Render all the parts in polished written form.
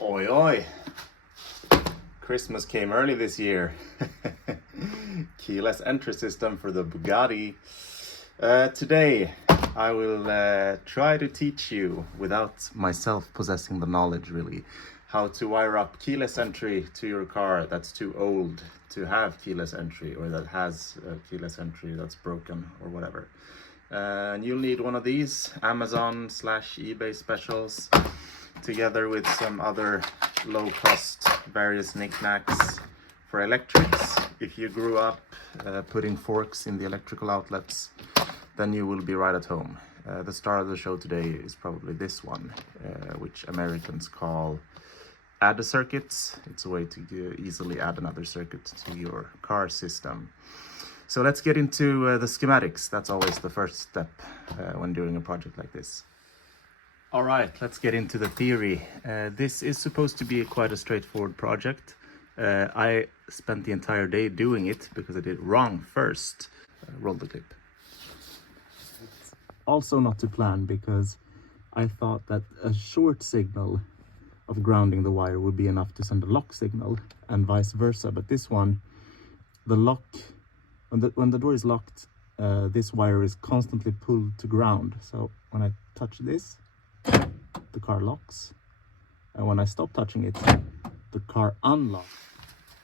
Oi oi! Christmas came early this year. Keyless entry system for the Bugatti. Today I will try to teach you, without myself possessing the knowledge really, how to wire up keyless entry to your car that's too old to have keyless entry, or that has keyless entry that's broken or whatever. And you'll need one of these Amazon/eBay specials, together with some other low-cost various knickknacks for electrics. If you grew up putting forks in the electrical outlets, then you will be right at home. The star of the show today is probably this one, which Americans call add a circuit. It's a way to easily add another circuit to your car system. So let's get into the schematics. That's always the first step when doing a project like this. All right, let's get into the theory. This is supposed to be quite a straightforward project. I spent the entire day doing it because I did it wrong first. Roll the clip. Also not to plan, because I thought that a short signal of grounding the wire would be enough to send a lock signal, and vice versa. But this one, the lock, when the door is locked, this wire is constantly pulled to ground. So when I touch this, the car locks, and when I stop touching it, the car unlocks.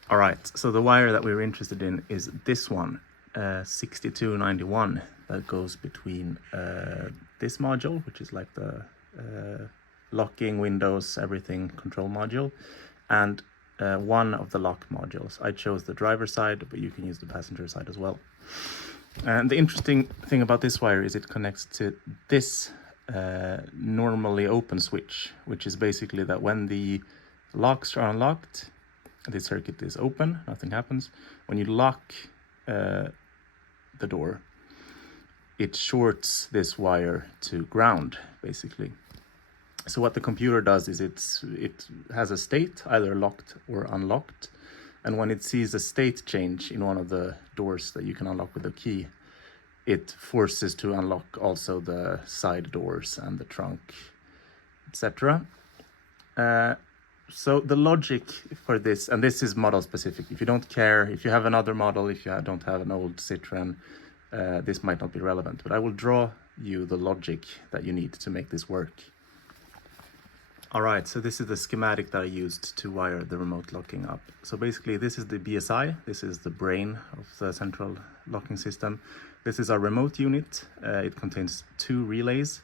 All right, so the wire that we were interested in is this one, 6291, that goes between this module, which is like the locking, windows, everything control module, and one of the lock modules. I chose the driver's side, but you can use the passenger side as well. And the interesting thing about this wire is it connects to this normally open switch, which is basically that when the locks are unlocked, the circuit is open, nothing happens. When you lock the door, it shorts this wire to ground, basically. So what the computer does is it has a state, either locked or unlocked, and when it sees a state change in one of the doors that you can unlock with a key, it forces to unlock also the side doors and the trunk, etc. So the logic for this, and this is model specific. If you don't care, if you have another model, if you don't have an old Citroen, this might not be relevant. But I will draw you the logic that you need to make this work. All right, so this is the schematic that I used to wire the remote locking up. So basically this is the BSI, this is the brain of the central locking system. This is our remote unit. It contains two relays.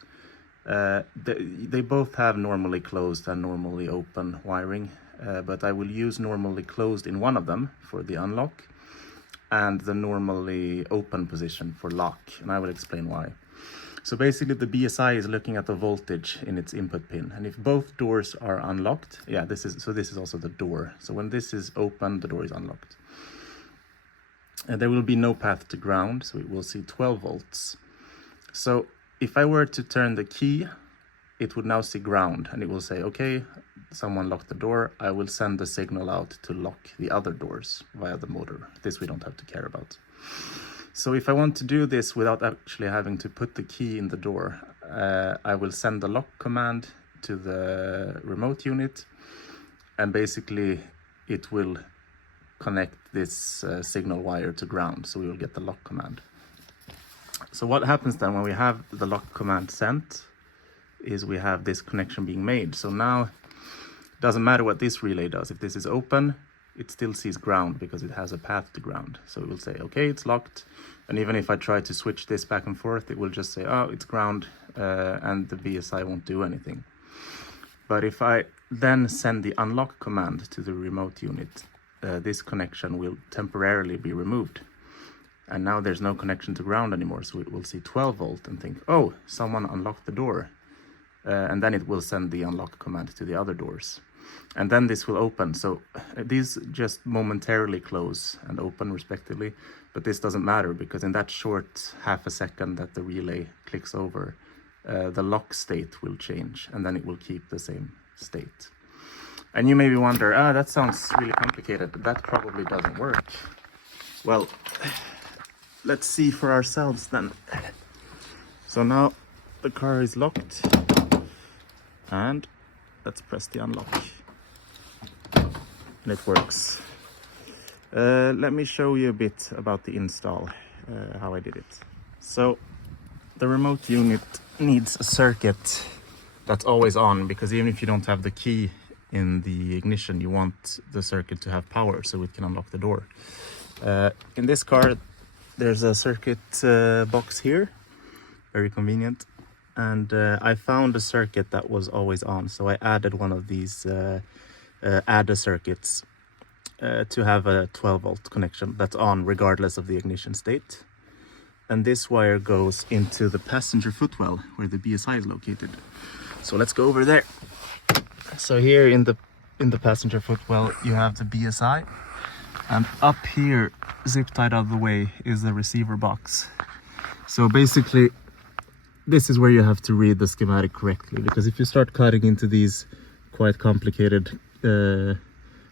They both have normally closed and normally open wiring, but I will use normally closed in one of them for the unlock, and the normally open position for lock, and I will explain why. So basically the BSI is looking at the voltage in its input pin, and if both doors are unlocked, this is also the door. So when this is open, the door is unlocked. There will be no path to ground, so it will see 12 volts. So if I were to turn the key, it would now see ground, and it will say, okay, someone locked the door. I will send the signal out to lock the other doors via the motor. This we don't have to care about. So if I want to do this without actually having to put the key in the door, I will send the lock command to the remote unit, and basically it will connect this signal wire to ground, so we will get the lock command. So what happens then when we have the lock command sent is we have this connection being made. So now it doesn't matter what this relay does. If this is open, it still sees ground because it has a path to ground. So it will say, okay, it's locked. And even if I try to switch this back and forth, it will just say, oh, it's ground, and the BSI won't do anything. But if I then send the unlock command to the remote unit, this connection will temporarily be removed. And now there's no connection to ground anymore, so it will see 12 volt and think, oh, someone unlocked the door. And then it will send the unlock command to the other doors. And then this will open. So these just momentarily close and open respectively, but this doesn't matter, because in that short half a second that the relay clicks over, the lock state will change, and then it will keep the same state. And you maybe wonder, that sounds really complicated, but that probably doesn't work. Well, let's see for ourselves then. So now the car is locked, and let's press the unlock. and it works. Let me show you a bit about the install, how I did it. So the remote unit needs a circuit that's always on, because even if you don't have the key in the ignition, you want the circuit to have power so it can unlock the door. In this car there's a circuit box here, very convenient, and I found a circuit that was always on, so I added one of these adder circuits to have a 12-volt connection that's on regardless of the ignition state. And this wire goes into the passenger footwell where the BSI is located. So let's go over there. So here in the passenger footwell you have the BSI, and up here, zip tied out of the way, is the receiver box. So basically this is where you have to read the schematic correctly, because if you start cutting into these quite complicated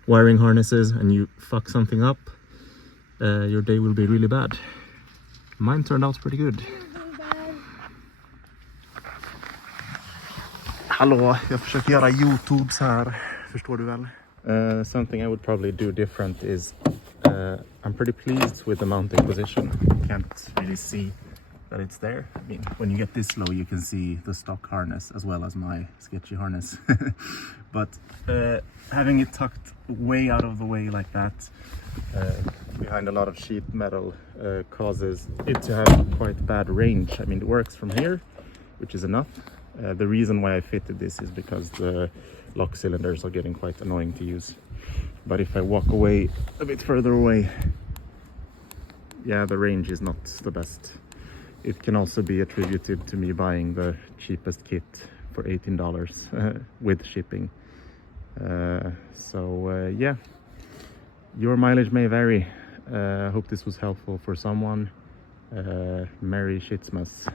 wiring harnesses and you fuck something up, your day will be really bad. Mine turned out pretty good. Hallå, jag försöker göra YouTubes här, förstår du väl? Something I would probably do different is, I'm pretty pleased with the mounting position. You can't really see that it's there. I mean, when you get this low you can see the stock harness as well as my sketchy harness. But having it tucked way out of the way like that, behind a lot of sheet metal, causes it to have quite bad range. I mean, it works from here, which is enough. The reason why I fitted this is because the lock cylinders are getting quite annoying to use. But if I walk away a bit further away, yeah, the range is not the best. It can also be attributed to me buying the cheapest kit for $18 with shipping. Yeah, your mileage may vary. I hope this was helpful for someone. Merry Shitsmas.